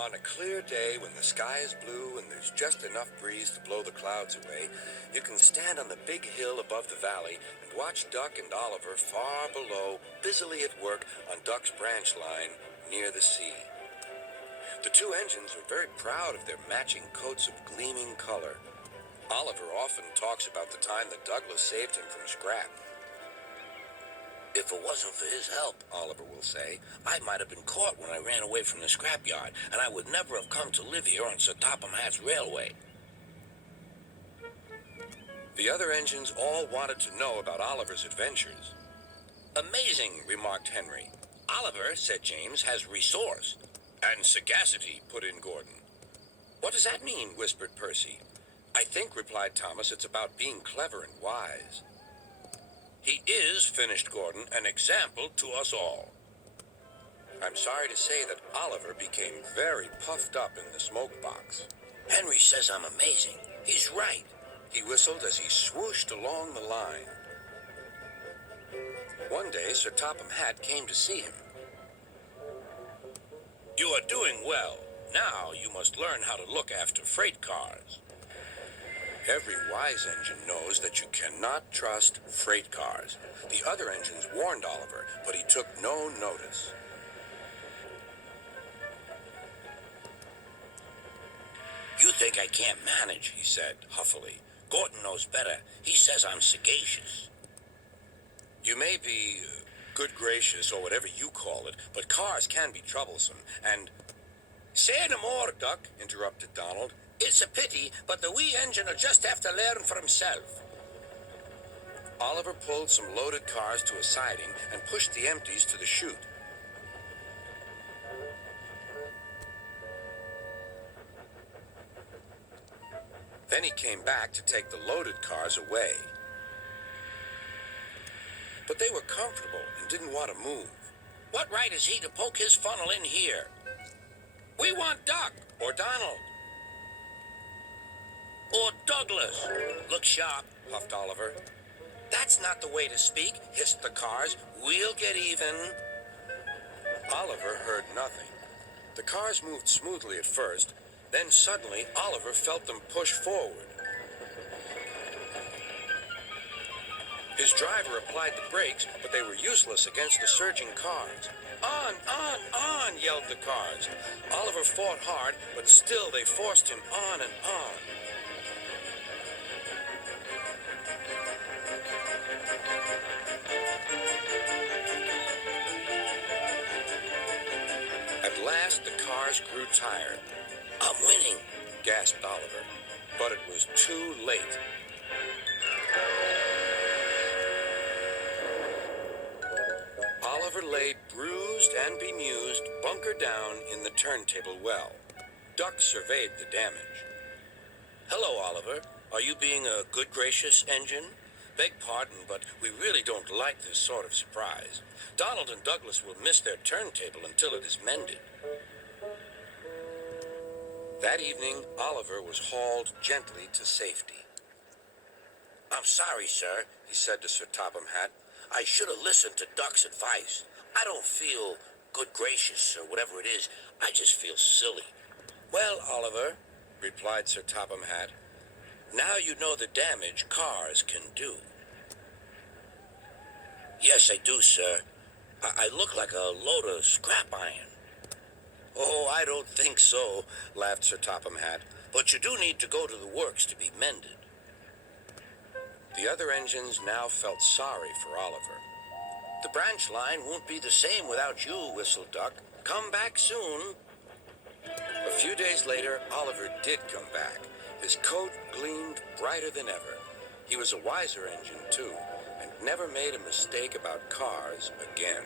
On a clear day when the sky is blue and there's just enough breeze to blow the clouds away, you can stand on the big hill above the valley and watch Duck and Oliver far below, busily at work on Duck's branch line near the sea. The two engines are very proud of their matching coats of gleaming color. Oliver often talks about the time that Douglas saved him from scrap. If it wasn't for his help, Oliver will say, I might have been caught when I ran away from the scrapyard, and I would never have come to live here on Sir Topham Hatt's railway. The other engines all wanted to know about Oliver's adventures. Amazing, remarked Henry. Oliver, said James, has resource. And sagacity, put in Gordon. What does that mean, whispered Percy. I think, replied Thomas, it's about being clever and wise. He is, finished Gordon, an example to us all. I'm sorry to say that Oliver became very puffed up in the smoke box. Henry says I'm amazing. He's right. He whistled as he swooshed along the line. One day, Sir Topham Hatt came to see him. You are doing well. Now you must learn how to look after freight cars. Every wise engine knows that you cannot trust freight cars. The other engines warned Oliver, but he took no notice. You think I can't manage, he said, huffily. Gordon knows better. He says I'm sagacious. You may be good gracious, or whatever you call it, but cars can be troublesome, and... Say no more, Duck, interrupted Donald. It's a pity, but the wee engine will just have to learn for himself. Oliver pulled some loaded cars to a siding and pushed the empties to the chute. Then he came back to take the loaded cars away. But they were comfortable and didn't want to move. What right is he to poke his funnel in here? We want Duck or Donald. Or Douglas. Look sharp, puffed Oliver. That's not the way to speak, hissed the cars. We'll get even. Oliver heard nothing. The cars moved smoothly at first, then suddenly Oliver felt them push forward. His driver applied the brakes, but they were useless against the surging cars. On, yelled the cars. Oliver fought hard, but still they forced him on and on. At last, the cars grew tired. I'm winning, gasped Oliver, but it was too late. Oliver lay bruised and bemused, bunker down in the turntable well. Duck surveyed the damage. Hello, Oliver. Are you being a good gracious engine? Beg pardon, but we really don't like this sort of surprise. Donald and Douglas will miss their turntable until it is mended. That evening, Oliver was hauled gently to safety. I'm sorry, sir, he said to Sir Topham Hatt. I should have listened to Duck's advice. I don't feel good gracious or whatever it is. I just feel silly. Well, Oliver, replied Sir Topham Hatt, now you know the damage cars can do. Yes, I do, sir. I look like a load of scrap iron. Oh, I don't think so, laughed Sir Topham Hatt. But you do need to go to the works to be mended. The other engines now felt sorry for Oliver. The branch line won't be the same without you, whistled Duck. Come back soon. A few days later, Oliver did come back. His coat gleamed brighter than ever. He was a wiser engine, too, and never made a mistake about cars again.